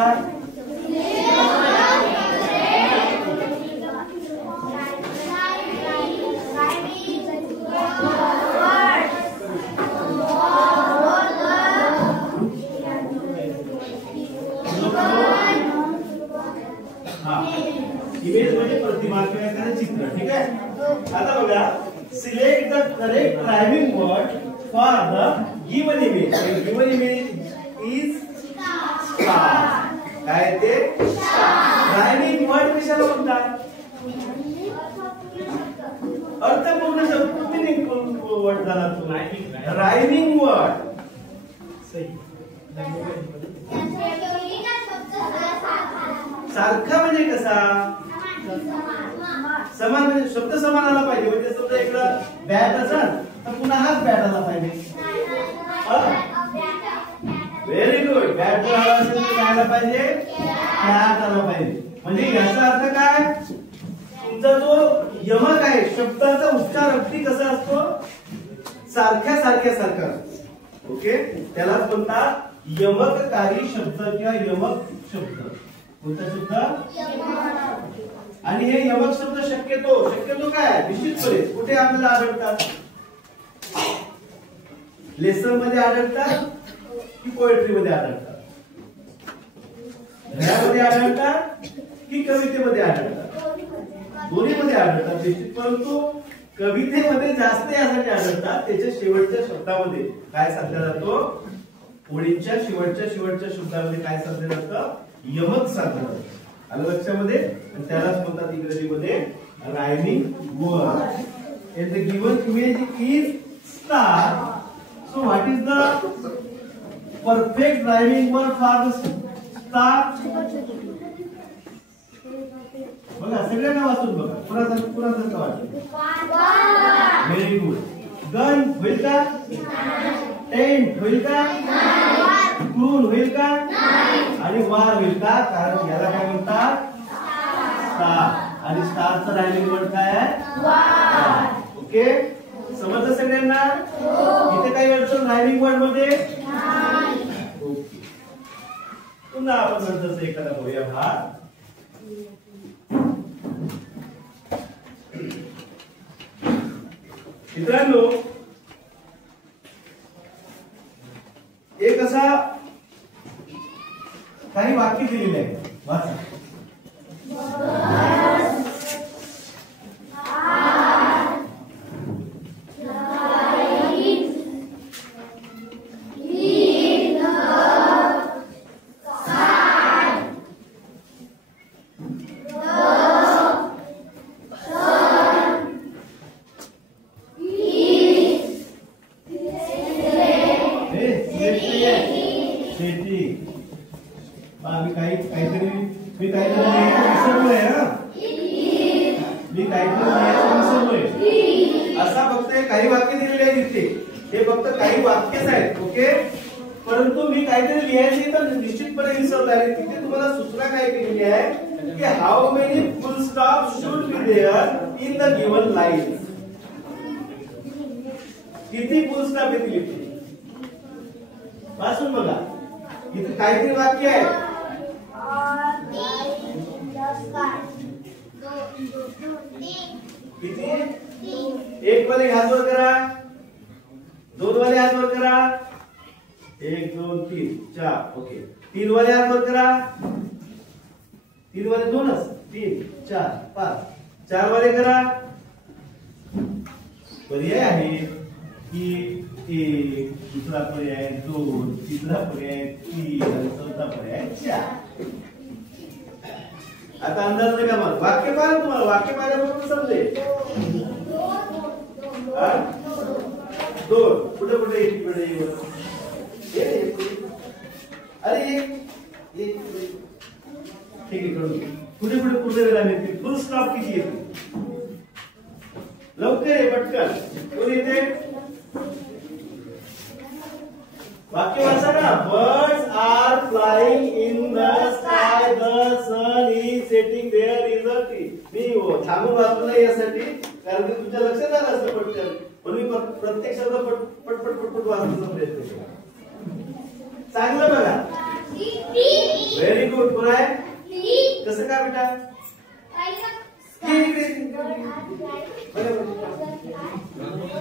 इमेज म्हणजे प्रतिमा किंवा एखादं चित्र, ठीक आहे. आता बघा, select the correct driving word for the given image. Given image is star. काय ते ड्रायव्हिंग वर्ड कशाला म्हणतात, अर्थपूर्ण शब्द, मिनिंगफुल वर्ड झाला तो ड्रायव्हिंग वर्ड. सारखा म्हणजे कसा, समान म्हणजे शब्द समान आला पाहिजे. म्हणजे समजा इकडं बॅट असेल तर पुन्हा हाच बॅट आला पाहिजे. Very good. बॅट जर आला असेल तर काय आला पाहिजे, बॅट आला पाहिजे. म्हणजे याचा अर्थ काय, तुमचा जो यमक आहे शब्दाचा उच्चार अगदी कसा असतो, सारखा. ओके, त्यालाच म्हणतात यमककारी शब्द किंवा यमक शब्द. कोणता शब्द, आणि हे यमक शब्द शक्यतो काय निश्चितपणे कुठे आपल्याला आढळतात, लेसन मध्ये आढळतात की पोएट्री मध्ये आढळतात, धड्यामध्ये आढळतात की कवितेमध्ये आढळतात, दोन्हीमध्ये आढळतात निश्चित. परंतु कवितेमध्ये जास्त यासाठी आढळतात त्याच्या शेवटच्या शब्दामध्ये काय सांगला जातो, ओळीच्या शेवटच्या शब्दामध्ये काय सांगलं जातं, यमक सांगलं जातं. आलं लक्षामध्ये. त्यालाच म्हणतात इंग्रजीमध्ये rhyming word. And the given image is star. So what is the perfect rhyming word for the star? बघा सगळ्यांना वाचून बघा. पुरातन वाचून. Very good. गन होईल का? टेंट होईल का? क्रून होईल का? आणि वार होईल का? कारण याला काय म्हणतात, स्टार. आणि स्टारचं रायमिंग वर्ड काय आहे, वार. ओके, समजलं सगळ्यांना? इथे काही अडचण रायमिंग वर्ड मध्ये? ओके. पुन्हा आपण नंतरचा एखादा बघूया भाग. मित्रांनो, एक असा काही वाक्य दिलेले आहे, वाचा. असा फक्त काही वाक्य दिलेले आहे तिथे. हे फक्त काही वाक्यच आहेत. ओके, परंतु मी काहीतरी लिहायचे तर निश्चितपणे विसरलो आहे. तिथे तुम्हाला सूचना काय केलेली आहे की how many full stop should be there in the given line. किती फुल स्टॉप येतील वाचून बघा. इथे काहीतरी वाक्य आहे. किती? एक वाले हात वर करा, दोन वाले हात वर करा, 1 2 3 4. ओके, 3 वाले हात वर करा, 3 वाले दोनच, 3 4 5. 4 वाले करा. पर्याय आहे की 1, दुसरा पर्याय 2, तिसरा पर्याय 3 आणि चौथा पर्याय 4. आता अंदाज नाही का मग वाक्य पाहा, तुम्हाला वाक्य पाहिल्याबरोबर समजेल. 2 कुठे कुठे इकडे अरे एक ठीक आहे करू. कुठे कुठे पूर्ण विराम येते, फुल स्टॉप किती येते, लवकर आहे पटकन. कोण येते वाक्य वाचा ना. Birds are flying in the sky, the sun is setting, there is a tree. मी थांबून वाचलं यासाठी कारण की तुमच्या लक्षात आलं असतं पटकन, म्हणून मी प्रत्येक शब्द पटपट पटपट वाचण्याचा प्रयत्न केला. चांगलं बघा. Very good. कोण आहे? कसं काय बेटा?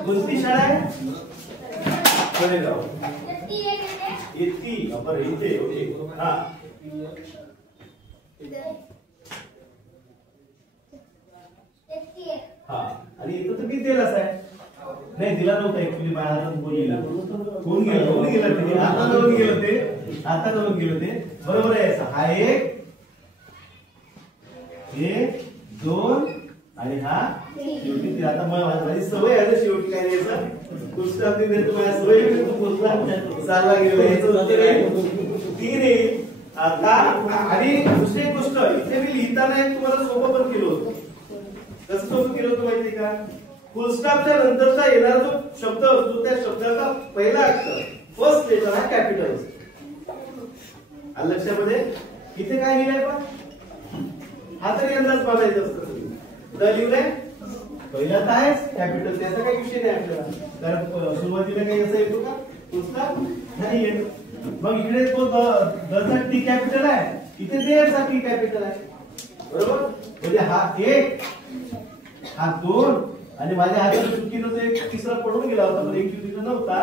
कोणती शाळा आहे? कोरेगाव. इथे बरं इथे. ओके हा हा. आणि इथं तर मी दिलाच आहे. नाही दिला नव्हता ऍक्च्युली, माझ्या हातात कोण गेला कोण गेला ते आता जाऊन गेलं ते आता जाऊन गेलं ते. बरोबर आहे. हा 1 2 आणि हा शेवटी. आता माझी सवय आहे शेवटी काय द्यायचं, पुस्तक देतो. माझ्या सवय पुस्तक चालला गेला. याचं उत्तर आहे 3. आता आणि दुसरी एक गोष्ट, इथे मी लिहिताना तुम्हाला सोपं पण केलं होतं. कसं सोपं केलं होतं माहिती का? फुल स्टॉपच्या नंतरचा येणारा जो शब्द असतो त्या शब्दाचा पहिला अक्षर फर्स्ट लेटर हा कॅपिटल असतो. आलं लक्षामध्ये? इथे काय लिहिलंय पण हा तरी अंदाज बांधायचा असतो. तर लिहिलंय पहिला तर आहेच कॅपिटल, त्याचा काही विषय नाही आपल्याला, कारण सुरुवातीला काही असं येतो का पुस्तक नाही येत. मग इकडे तो द टी कॅपिटल आहे, इथे देर चा टी कॅपिटल आहे. बरोबर? म्हणजे हा 1 हा 2 आणि माझ्या हातात चुकीनं एक तिसरा पडून गेला होता, पण एक तिथं नव्हता.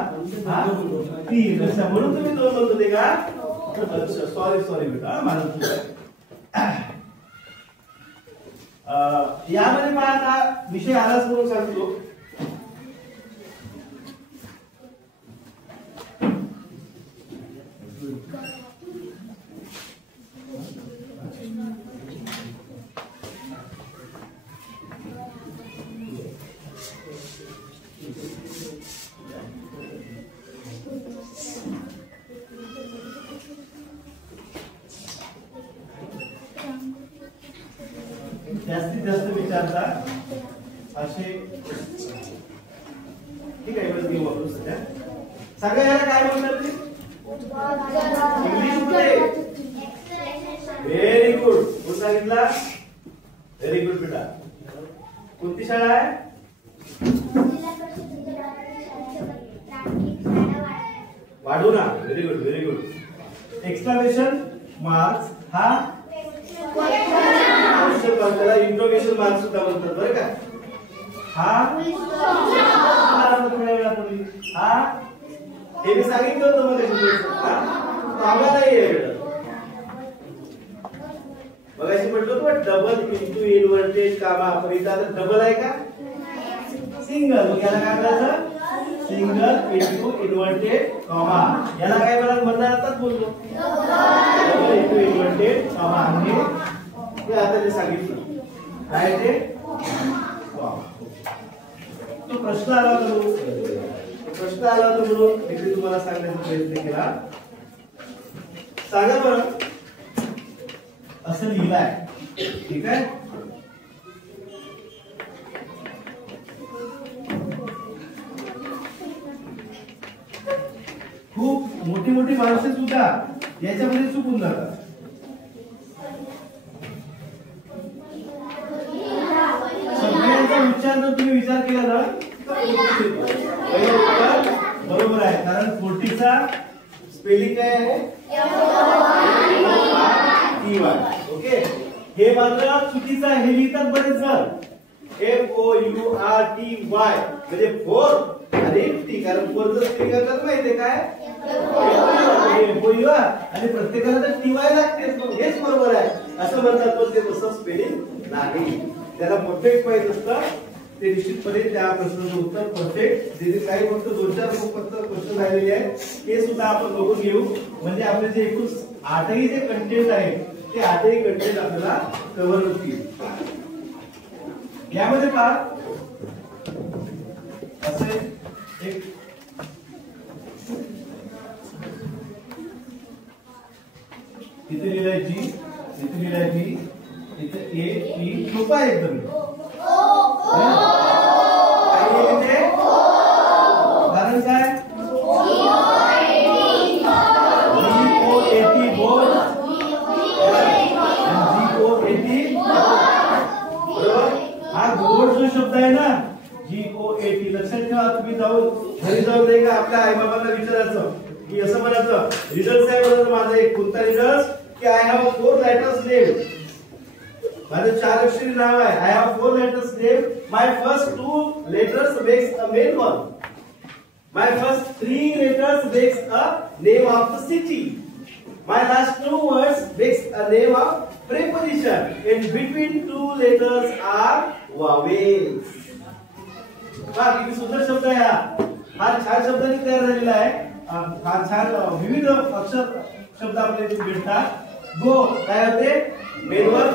हा 3 अच्छा, म्हणून तुम्ही 2 म्हणत होते का? अच्छा सॉरी बेटा, माझं चुकलं. यामध्ये मला आता विषय आलाच म्हणून सांगतो. जास्तीत जास्त विचारतात असे ठीक आहे. बस घेऊ वापरू सध्या. सांगा याला काय म्हणतात ते इंग्लिश मध्ये. Very good. कोण सांगितला? व्हेरी गुड बेटा. कोणती शाळा आहे? वाढवणा. Very good very good. Exclamation marks हा त्याला इंट्रोगेशन मार्क्स सुद्धा म्हणतात बरं का. हा हे मी सांगितलं होतं मला नाहीये. बघायची म्हटलं होतं डबल इंटू इन्व्हर्टेड कामा परिता डबल आहे का? सिंगल. याला काय करायचं? Single into inverted comma. याला काय म्हणणार आता बोललो डबल इंटू इन्व्हर्टेड कॉमा. हे आता जे सांगितलं काय ते तो प्रश्न आला होता म्हणून एकदा तुम्हाला सांगण्याचा प्रयत्न केला. सांगा बरं असं लिहिलंय ठीक आहे. खूप मोठी मोठी माणसं सुद्धा याच्यामध्ये चुकून जातात. सगळ्यांचा उच्चार जर तुम्ही विचार केला ना बरोबर आहे. कारण 40चा स्पेलिंग काय आहे? ओके. हे मात्र चुकीचं आहे. हे लिहितात बरेच जण FOURTY म्हणजे 4 आणि टी. कारण 4 जर स्पेलिंग करतात माहितीये काय आणि प्रत्येकाला तर TY लागते. हेच बरोबर आहे असं म्हणतात पण ते तसं स्पेलिंग नाही. त्याला परफेक्ट माहित असतं ते निश्चितपणे त्या प्रश्नाचं उत्तर परफेक्ट. जे काही फक्त 2-4 प्रश्न राहिलेले आहेत ते सुद्धा आपण बघून घेऊ. म्हणजे आपले जे एकूण 8ही जे कंटेंट आहे ते 8ही कंटेंट आपल्याला कव्हर होतील. यामध्ये पहा असे एक इथे लिहिलंय G, इथे लिहिलंय B, इथे A E. सोपा आहे एकदम. कारण काय GOAT बोल GOAT बरोबर. हा गोड जो शब्द आहे ना GOAT लक्षात ठेवा. तुम्ही घरी जाऊन नाही का आपल्या आई बाबांना विचारायचं की असं म्हणायचं रिझल्ट काय म्हणायचं माझा एक कोणता रिझल्ट की आय हॅव 4 लेटर्स नेम. माझं 4 अक्षरी नाव आहे. I have 4 letters name. My first 2 letters makes a main one. My first 3 letters makes a name of the city. My last 2 words makes a name of preposition. In between 2 letters are vowels. पहा किती सुंदर शब्द आहे हा. फार छान शब्दांनी तयार झालेला आहे. फार छान विविध अक्षर शब्द आपल्याला इथे भेटतात. गो काय होते? मेनवर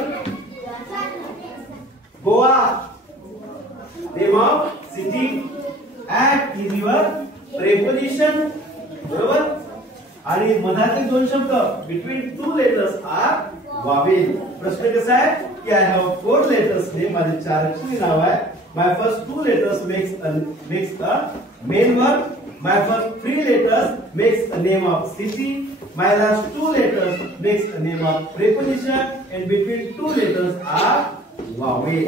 Goa. Name of city. At is your preposition बरोबर. आणि मधातले 2 शब्द बिटवीन 2 लेटर्स आर वावेल. प्रश्न कसा आहे की आय हॅव 4 लेटर्स नेम. माझे 4 अक्षरी नाव आहे. My first 2 letters makes a main verb. My first 3 letters makes a name of city. My last 2 letters makes a name of preposition. And between 2 letters are vowel.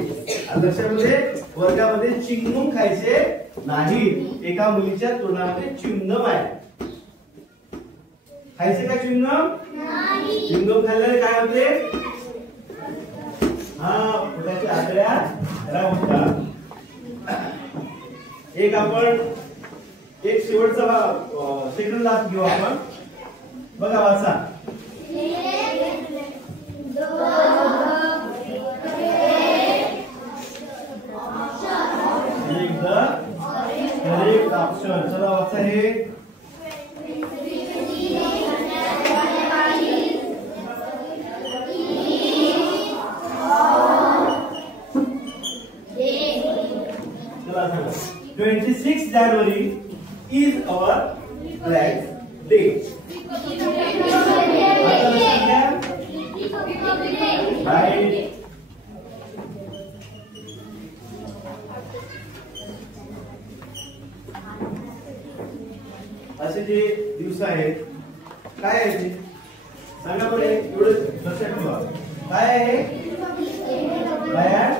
लक्षामध्ये वर्गामध्ये chewing gum खायचे नाही. एका मुलीच्या तोंडामध्ये च्युइंगम आहे. खायचे का च्युइंगम? च्युइंगम खाल्ल्याने काय होते? पोटाच्या आतड्या खराब होतात. एक शेवटचा सेकंड लास्ट घेऊ आपण. बघा वाचा. Correct option. चला वाचा हे. चला सांगा. 26 January is our flag day. Right. आहेत. काय आहे ते सांगा बरं. एवढं लक्षात ठेवा. काय आहे? काय आहे?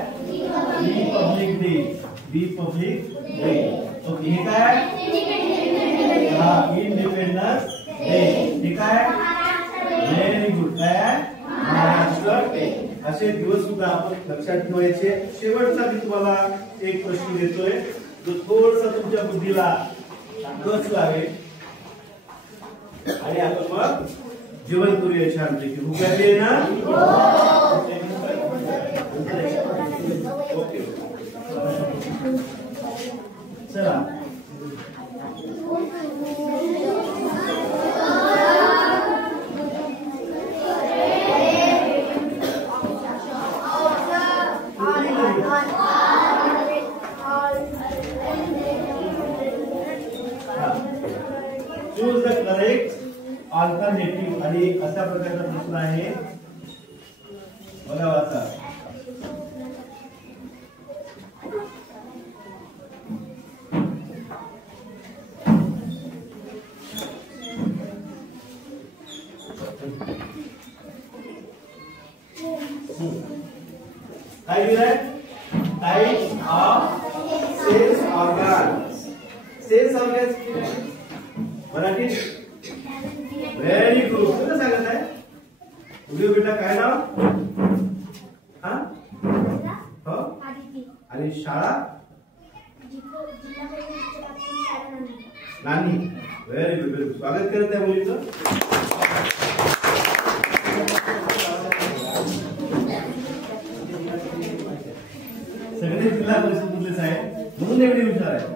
Republic day. Republic day. Okay. हे काय? हा, इंडिपेंडन्स डे. हे काय? Very good. काय आहे? महाराष्ट्र डे. असे दिवस सुद्धा आपण लक्षात ठेवायचे. शेवटचा मी तुम्हाला एक प्रश्न देतोय जो थोडसा तुमच्या बुद्धीला कस लावेल आणि आपण मग जेवण करूया छानपैकी. भूक लागली ना? ओके. चला. Choose the correct alternative. आणि अशा प्रकारचा प्रश्न आहे बघा वाचा. काय दिलंय? Types of cells organs. Cells organs Marathi. Very good. कुठं सांगत आहे उद्या बेटा? काय नाव? हा हो. आणि शाळा? नानी. Very good. Very good. स्वागत करत आहे मुलीचं. सगळे जिल्हा परिषद मधलेच आहे म्हणून एवढी हुशार आहे.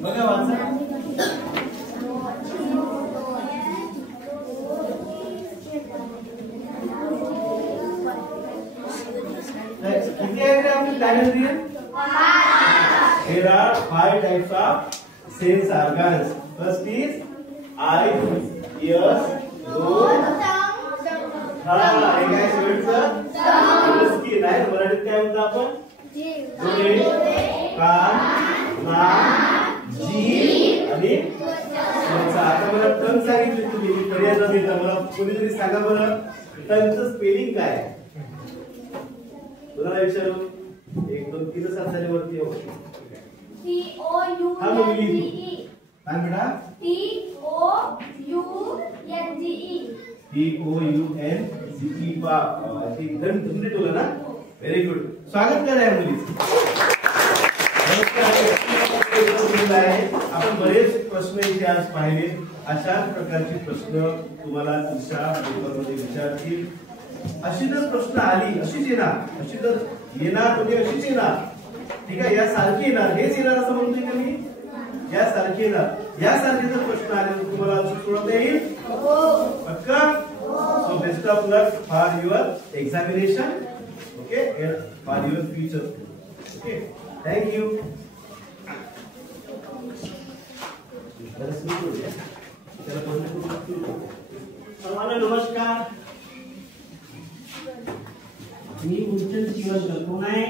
बघा वाचा. किती आहे रे आपली टायमिंग दिली? There are 5 types of sense organs. First is eyes, ears, nose. हा, हे काय शेवटचं? स्किन आहे. मराठीत काय म्हणतो आपण? डोळे, कान, नाक, जीभ आणि त्वचा. आता मला टंग सांगितली तुम्ही पर्याय न देता. मला कोणीतरी सांगा बरं टंगचं स्पेलिंग काय आहे? कोणाला विचारू? 1 2 3 सात झाले वरती. TOUNGE. काय बेटा? TOUNGE. बा तुमचे टोला ना. Very good. स्वागत करा या मुलीचं. आपण बरेच प्रश्न इथे आज पाहिले. अशाच प्रकारचे प्रश्न तुम्हाला तुमच्या पेपरमध्ये विचारतील. अशी जर प्रश्न आली अशीच येणार. अशी जर येणार म्हणजे अशीच येणार. ठीक आहे. यासारखी येणार. हेच येणार असं म्हणतोय का मी? यासारखी येणार. यासारखे जर प्रश्न आले तर तुम्हाला सोडवता येईल पक्का. So best of luck for your examination. Okay. For your future. Okay. Thank you. सर्वांना नमस्कार. मी मुलचंद शिवणकर. कोण आहे?